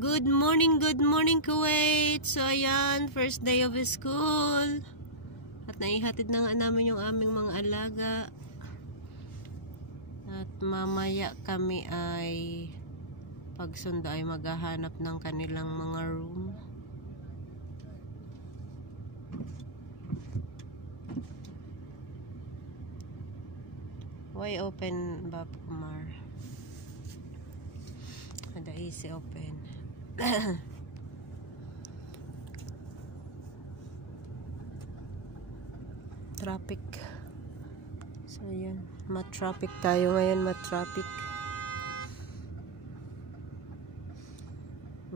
Good morning Kuwait. So ayan, first day of school. At naihatid na nga namin yung aming mga alaga. At mamaya kami ay pagsunda ay maghahanap ng kanilang mga room. Why open, Bab Kumar? Ada easy open. Traffic. So yan, ma-traffic tayo ngayon, ma-traffic.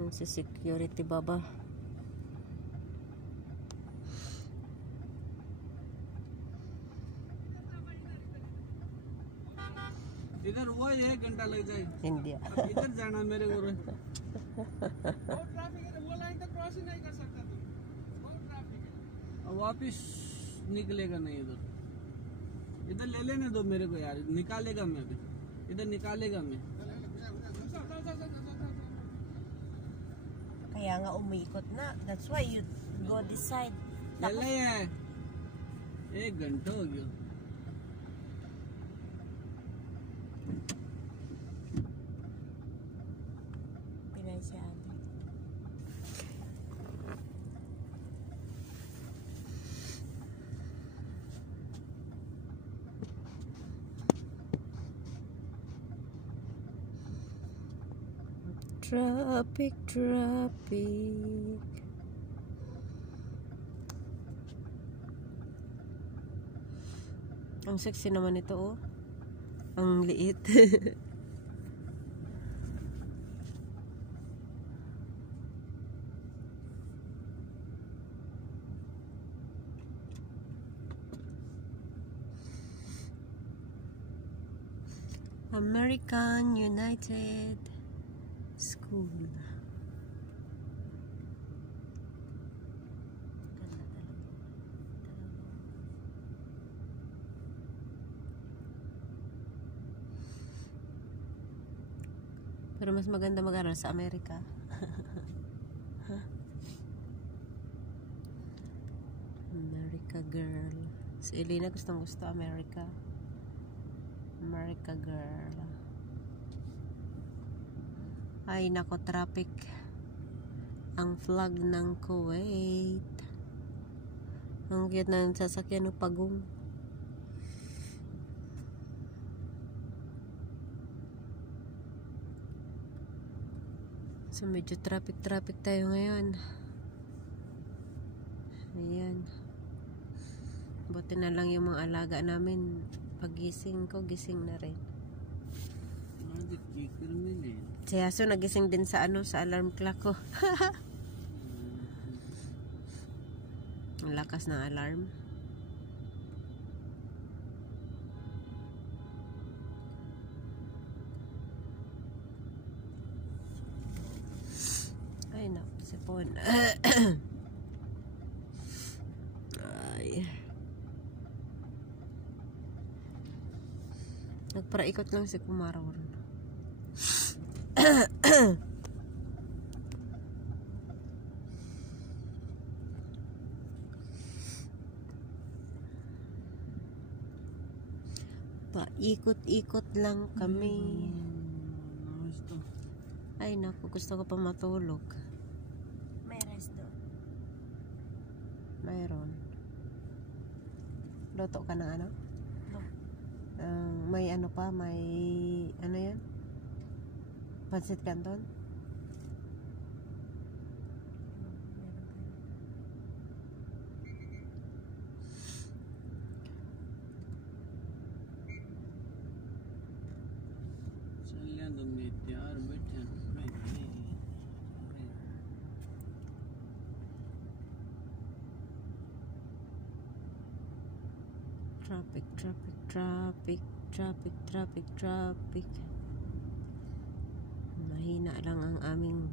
Yung si security baba. इधर वो 1 घंटा लग जाए India. इधर जाना मेरे को बहुत ट्रैफिक है वो लाइन तक क्रॉस ही नहीं कर सकता तू बहुत ट्रैफिक है वापस निकलेगा नहीं इधर ले लेने दो मेरे को यार निकालेगा मैं अभी इधर निकालेगा मैं Kaya nga umikot na. That's why you go this side. ले ले 1 घंटा हो गया Pinay si ate. Traffic. Ang sexy naman ito, oh. Ang liit. American United School. Pero mas maganda mag-aral sa Amerika. America girl. Si Elena gustong gusto Amerika. America girl. Ay nako, traffic. Ang flag ng Kuwait. Ang cute na ng sasakyan ng pagong. So medyo traffic tayo ngayon. Ayan. Buti na lang yung mga alaga namin. Pagising ko, gising na rin. Si Aso nagising din sa sa alarm clock ko. Ang lakas ng alarm. Ay no, sipon. Ay. Nagparaikot lang si Kumaron. Paikot-ikot lang kami. Ay naku, gusto ko pa matulog. May resto. Mayroon. Luto ka ng ano? No. May ano pa, may ano yan? Pansit Canton? Traffic. Mahina lang ang aming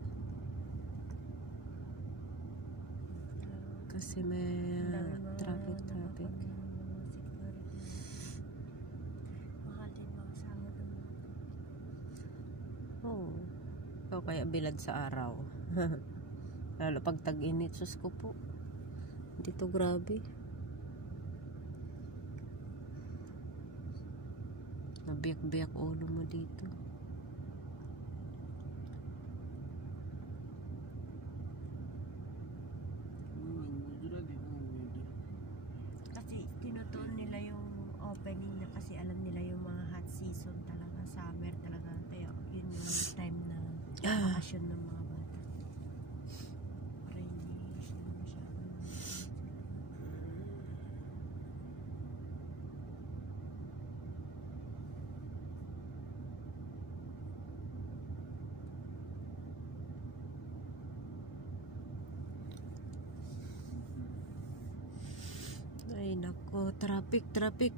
kasi may traffic. Mahal din mga sahod. Oh. O kaya bilad sa araw. Lalo pag tag-init, sus ko po. Dito grabe. Nabiyak-biyak ulo mo dito. Kasi tinutuon nila yung opening na kasi alam nila yung mga hot season talaga, summer talaga. Kaya yun yung time na bakasyon ng mga bata. Rainy, masyado. Ay nako, traffic. Traffic.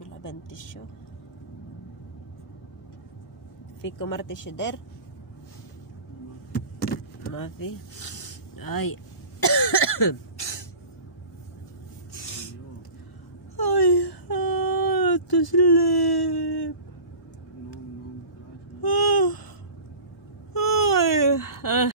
Wala bang tissue? Fico Martisyo der. Mafi. Ay. Ay, to sleep. Ay.